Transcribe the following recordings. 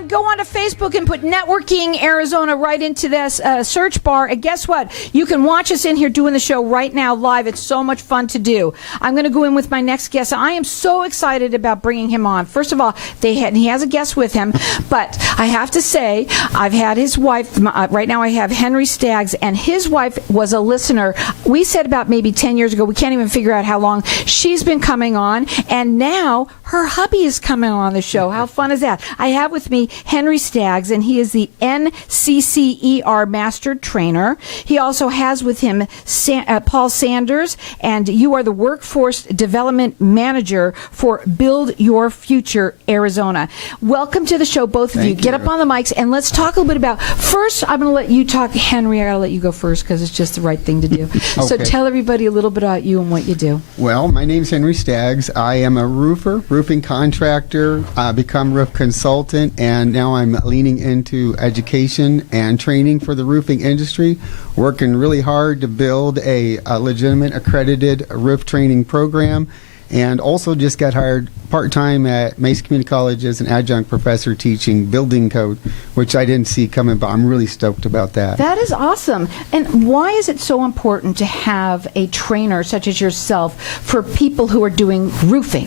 on, go on to Facebook and put Networking Arizona right into this search bar. And guess what? You can watch us in here doing the show right now live. It's so much fun to do. I'm going to go in with my next guest. I am so excited about bringing him on. First of all, he has a guest with him, but I have to say, I've had his wife, right now I have Henry Staggs, and his wife was a listener. We said about maybe 10 years ago, we can't even figure out how long she's been coming on, and now her hubby is coming on the show. How fun is that? I have with me Henry Staggs, and he is the NCCER Master Trainer. He also has with him Paul Sanders, and you are the Workforce Development Manager for Build Your Future Arizona. Welcome to the show, both of you. Get up on the mics, and let's talk a little bit about, first, I'm going to let you talk. Henry, I got to let you go first because it's just the right thing to do. Okay. So tell everybody a little bit about you and what you do. Well, my name's Henry Staggs. I am a roofing contractor, become roof consultant, and now I'm leaning into education and training for the roofing industry, working really hard to build a legitimate accredited roof training program, and also just got hired part-time at Mesa Community College as an adjunct professor teaching building code, which I didn't see coming, but I'm really stoked about that. That is awesome. And why is it so important to have a trainer such as yourself for people who are doing roofing?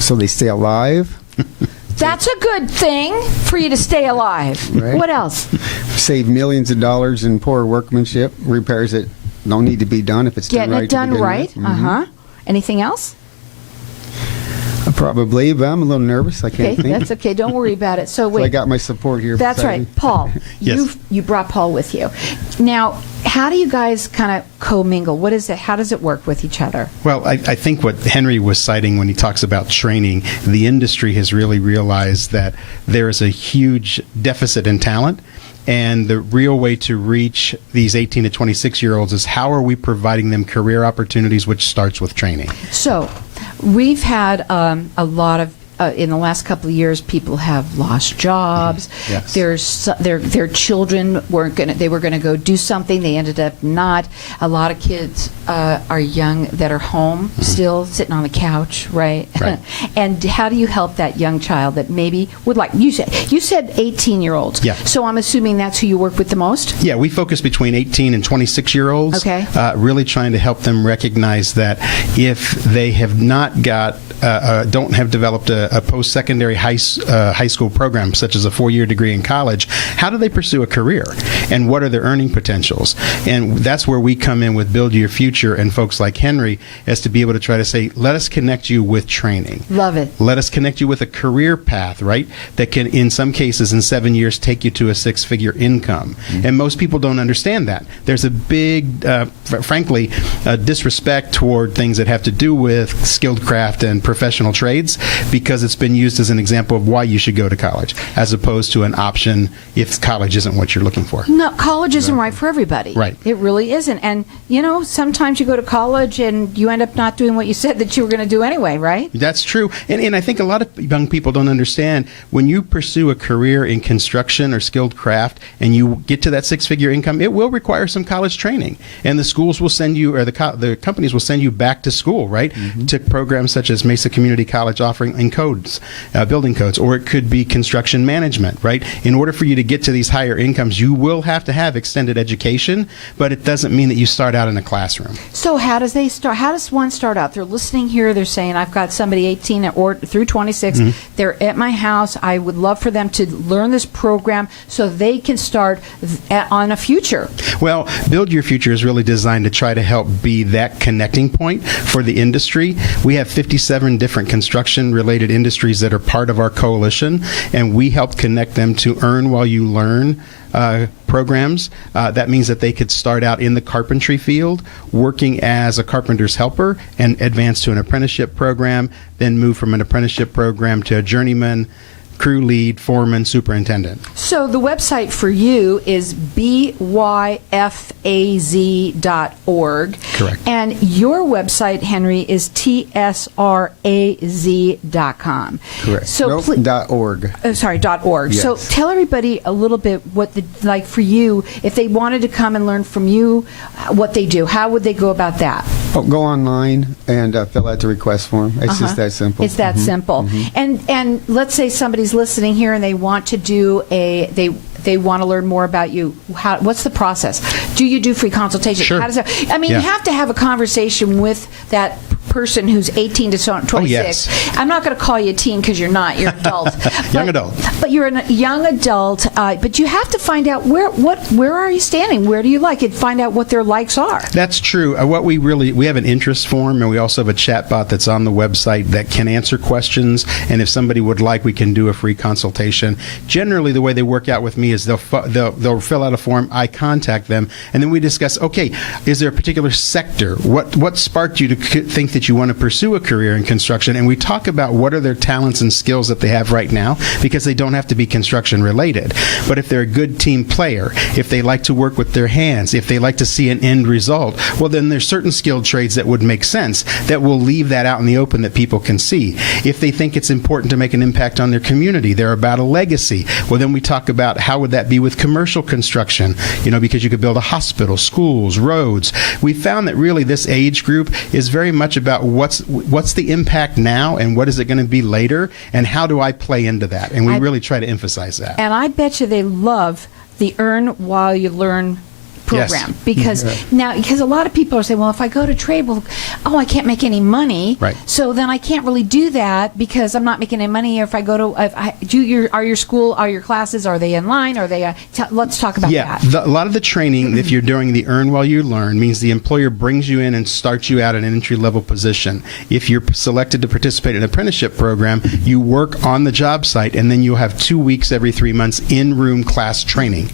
So they stay alive. That's a good thing for you to stay alive. Right. What else? Save millions of dollars in poor workmanship, repairs that don't need to be done if it's done right. Getting it done right. Mm-hmm. Anything else? Probably, but I'm a little nervous. I can't think. That's okay. Don't worry about it. So wait. So I got my support here. That's right. Paul, Yes. you brought Paul with you. Now, how do you guys kind of commingle? What is it? How does it work with each other? Well, I think what Henry was citing when he talks about training, the industry has really realized that there is a huge deficit in talent. And the real way to reach these 18 to 26-year-olds is how are we providing them career opportunities, which starts with training. So we've had a lot of, in the last couple of years, people have lost jobs. Yes. Their children were going to go do something. They ended up not. A lot of kids are young that are home, still sitting on the couch, right? Right. And how do you help that young child that maybe would like, you said 18-year-olds. Yeah. So I'm assuming that's who you work with the most? Yeah, we focus between 18 and 26-year-olds. Okay. Really trying to help them recognize that if they have not got, don't have developed a post-secondary high school program, such as a 4-year degree in college, how do they pursue a career? And what are their earning potentials? And that's where we come in with Build Your Future and folks like Henry, as to be able to try to say, let us connect you with training. Love it. Let us connect you with a career path, right, that can, in some cases, in 7 years, take you to a 6-figure income. Mm-hmm. And most people don't understand that. There's a big, frankly, disrespect toward things that have to do with skilled craft and professional trades, because it's been used as an example of why you should go to college, as opposed to an option if college isn't what you're looking for. No, college isn't right for everybody. Right. It really isn't. And, sometimes you go to college and you end up not doing what you said that you were going to do anyway, right? That's true. And I think a lot of young people don't understand, when you pursue a career in construction or skilled craft and you get to that 6-figure income, it will require some college training. And the schools will send you, or the companies will send you back to school, right, to programs such as Mesa Community College offering in codes, building codes, or it could be construction management, right? In order for you to get to these higher incomes, you will have to have extended education, but it doesn't mean that you start out in a classroom. So how does one start out? They're listening here, they're saying, I've got somebody 18 or through 26, they're at my house, I would love for them to learn this program so they can start on a future. Well, Build Your Future is really designed to try to help be that connecting point for the industry. We have 57 different construction-related industries that are part of our coalition, and we help connect them to Earn While You Learn programs. That means that they could start out in the carpentry field, working as a carpenter's helper, and advance to an apprenticeship program, then move from an apprenticeship program to a journeyman, crew lead, foreman, superintendent. So the website for you is byfaz.org. Correct. And your website, Henry, is tsraz.com. Correct. So .org. .org. Yes. So tell everybody a little bit what like for you, if they wanted to come and learn from you, what they do. How would they go about that? Oh, go online and fill out the request form. It's just that simple. It's that simple. And let's say somebody's somebody's listening here and they want to do they want to learn more about you, what's the process? Do you do free consultation? Sure. How does that, I mean, you have to have a conversation with that person who's 18 to 26. Oh, yes. I'm not going to call you a teen because you're not. You're an adult. Young adult. But you're a young adult. But you have to find out where are you standing? Where do you like it? Find out what their likes are. That's true. We have an interest form, and we also have a chat bot that's on the website that can answer questions. And if somebody would like, we can do a free consultation. Generally, the way they work out with me is they'll fill out a form. I contact them, and then we discuss. Okay, is there a particular sector? What sparked you to think that you want to pursue a career in construction? And we talk about what are their talents and skills that they have right now, because they don't have to be construction related. But if they're a good team player, if they like to work with their hands, if they like to see an end result, well, then there's certain skilled trades that would make sense that will leave that out in the open that people can see. If they think it's important to make an impact on their community, they're about a legacy, well, then we talk about how would that be with commercial construction, because you could build a hospital, schools, roads. We found that really this age group is very much about what's the impact now and what is it going to be later, and how do I play into that? And we really try to emphasize that. And I bet you they love the Earn While You Learn program. Yes. Because a lot of people are saying, well, if I go to trade, I can't make any money. Right. So then I can't really do that because I'm not making any money. Or if I go to, are your classes, are they in line? Are they, let's talk about that. A lot of the training, if you're doing the Earn While You Learn, means the employer brings you in and starts you out in an entry-level position. If you're selected to participate in an apprenticeship program, you work on the job site, and then you'll have 2 weeks every 3 months in-room class training,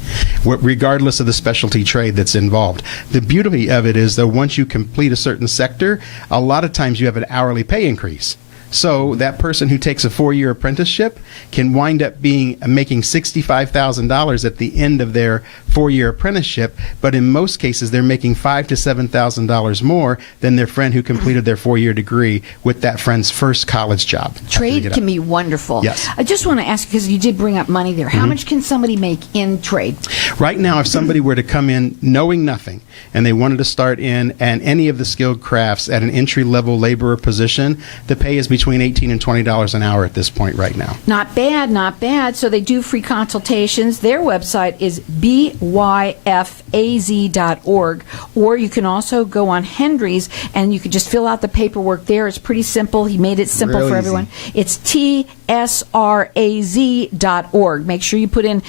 regardless of the specialty trade that's involved. The beauty of it is, though, once you complete a certain sector, a lot of times you have an hourly pay increase. So that person who takes a 4-year apprenticeship can wind up making $65,000 at the end of their 4-year apprenticeship, but in most cases they're making $5,000 to $7,000 more than their friend who completed their 4-year degree with that friend's first college job. Trade can be wonderful. Yes. I just want to ask, because you did bring up money there, how much can somebody make in trade? Right now, if somebody were to come in knowing nothing and they wanted to start in any of the skilled crafts at an entry-level laborer position, the pay is between $18 and $20 an hour at this point right now. Not bad, not bad. So they do free consultations. Their website is byfaz.org, or you can also go on Henry's and you can just fill out the paperwork there. It's pretty simple. He made it simple Real for easy. everyone. It's tsraz.org. Make sure you put in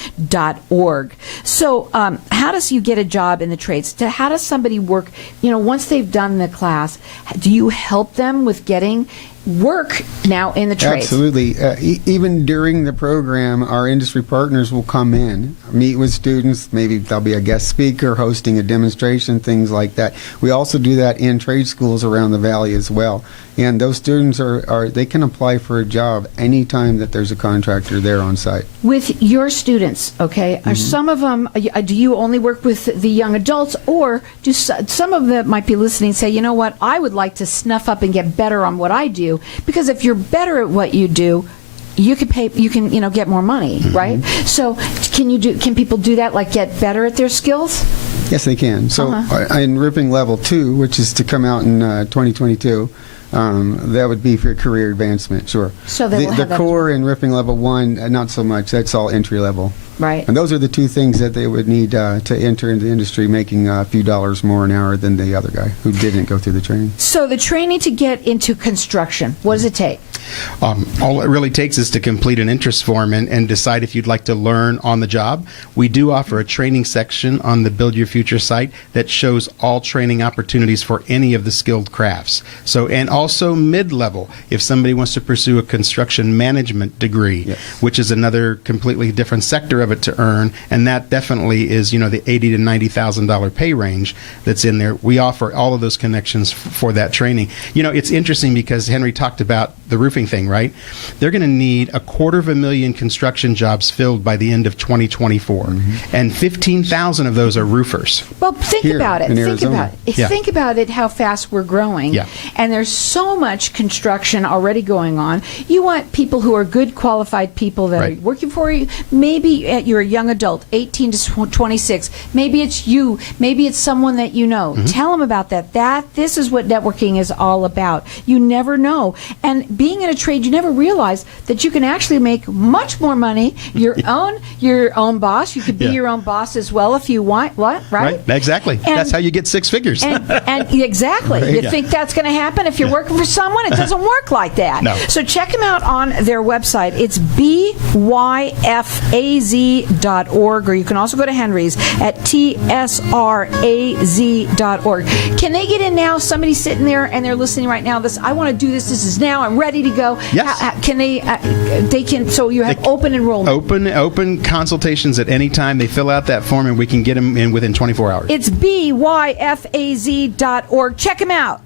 .org. So how does you get a job in the trades? How does somebody work, once they've done the class, do you help them with getting work now in the trades? Absolutely. Even during the program, our industry partners will come in, meet with students. Maybe there'll be a guest speaker hosting a demonstration, things like that. We also do that in trade schools around the valley as well. And those students they can apply for a job anytime that there's a contractor there on site. With your students, okay, are some of them, do you only work with the young adults, or do some of them might be listening and say, you know what, I would like to snuff up and get better on what I do, because if you're better at what you do, you can get more money, right? So can people do that, like get better at their skills? Yes, they can. So in Roofing Level 2, which is to come out in 2022, that would be for career advancement, sure. So they will have the that core in Roofing Level 1, not so much. That's all entry level. Right. And those are the two things that they would need to enter into the industry, making a few dollars more an hour than the other guy who didn't go through the training. So the training to get into construction, what does it take? All it really takes is to complete an interest form and decide if you'd like to learn on the job. We do offer a training section on the Build Your Future site that shows all training opportunities for any of the skilled crafts. So, and also mid-level, if somebody wants to pursue a construction management degree, Yes. which is another completely different sector of it to earn, and that definitely is, the $80,000 to $90,000 pay range that's in there. We offer all of those connections for that training. It's interesting because Henry talked about the roofing thing, right? They're going to need 250,000 construction jobs filled by the end of 2024, and 15,000 of those are roofers. Well, think Here about it. in Think Arizona. about it. Yeah. Think about it, how fast we're growing. Yeah. And there's so much construction already going on. You want people who are good, qualified people that Right. are working for you. Maybe you're a young adult, 18 to 26. Maybe it's you. Maybe it's someone that you know. Tell them about that. This is what networking is all about. You never know. And being in a trade, you never realize that you can actually make much more money. Your own boss. You could be your own boss as well if you want. What? Right? Exactly. And, that's how you get six figures. and exactly. Right. You think that's going to happen if you're working for someone? It doesn't work like that. No. So check them out on their website. It's byfaz.org, or you can also go to Henry's at tsraz.org. Can they get in now? Somebody's sitting there and they're listening right now. I want to do this. This is now. I'm ready to go. Yes. Can they? They can. So you have open enrollment. Open consultations at any time. They fill out that form and we can get them in within 24 hours. It's byfaz.org. Check them out.